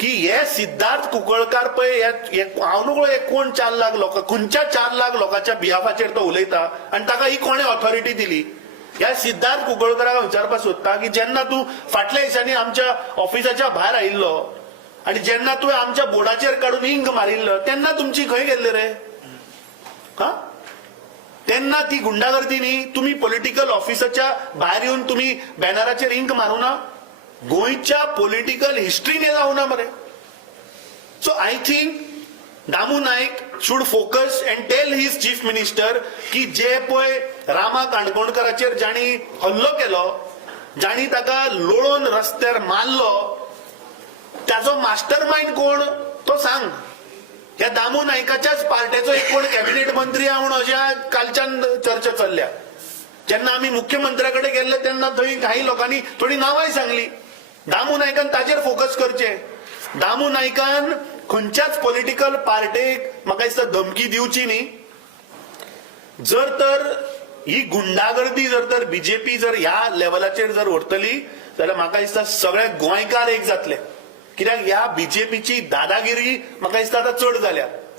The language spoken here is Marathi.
की हे सिद्धार्थ कुंकळकार पळय हांव नकळो हे कोण 4 लाख लोक खंयच्या 4 लाख लोकांच्या बिहाफाचेर तो उलयता आनी ताका ही कोणे ऑथॉरिटी दिली. ह्या सिद्धार्थ कुंकळकाराक विचारपाक सोदता की जेन्ना तूं फाटल्या दिसांनी आमच्या ऑफिसाच्या भायर आयिल्लो आनी जेन्ना तुवें आमच्या बोर्डाचेर काडून इंक मारिल्लो तेन्ना तुमची खंय गेल्ली रे? हा, तेन्ना ती गुंडागर्दी न्ही. तुम्ही पॉलिटिकल ऑफिसाच्या भायर येवन तुम्ही बॅनराचेर इंक मारू ना. गोंयच्या पॉलिटिकल हिस्ट्रीन हे जावना मरे. So I think Damu Naik should focus and tell his chief minister की जे पळय रामा काणकोणकराचेर जाणी हल्लो केलो, जाणी ताका लोळोवन रस्त्यार मारलो, ताचो मास्टर माइंड कोण तो सांग. ह्या दामू नायकाच्याच पार्टीचो एक कोण कॅबिनेट मंत्री हा म्हणून अशा कालच्यान चर्चा चल्ल्या. जेन्ना आम्ही मुख्यमंत्र्याकडे गेल्ले तेन्ना थंय काही लोकांनी थोडी नांवांय सांगली. दामू नायकान ताचेर फोकस करचे. दामू नायकान खंयच्याच पॉलिटिकल पार्टेक म्हाका दिसता धमकी दिवची न्ही. जर तर ही गुंडागर्दी जर तर बीजेपी जर ह्या लेवलाचेर जर व्हरतली जाल्यार म्हाका दिसता सगळे गोंयकार एक जातले. कित्याक ह्या बीजेपीची दादागिरी म्हाका दिसता आतां चड जाल्या.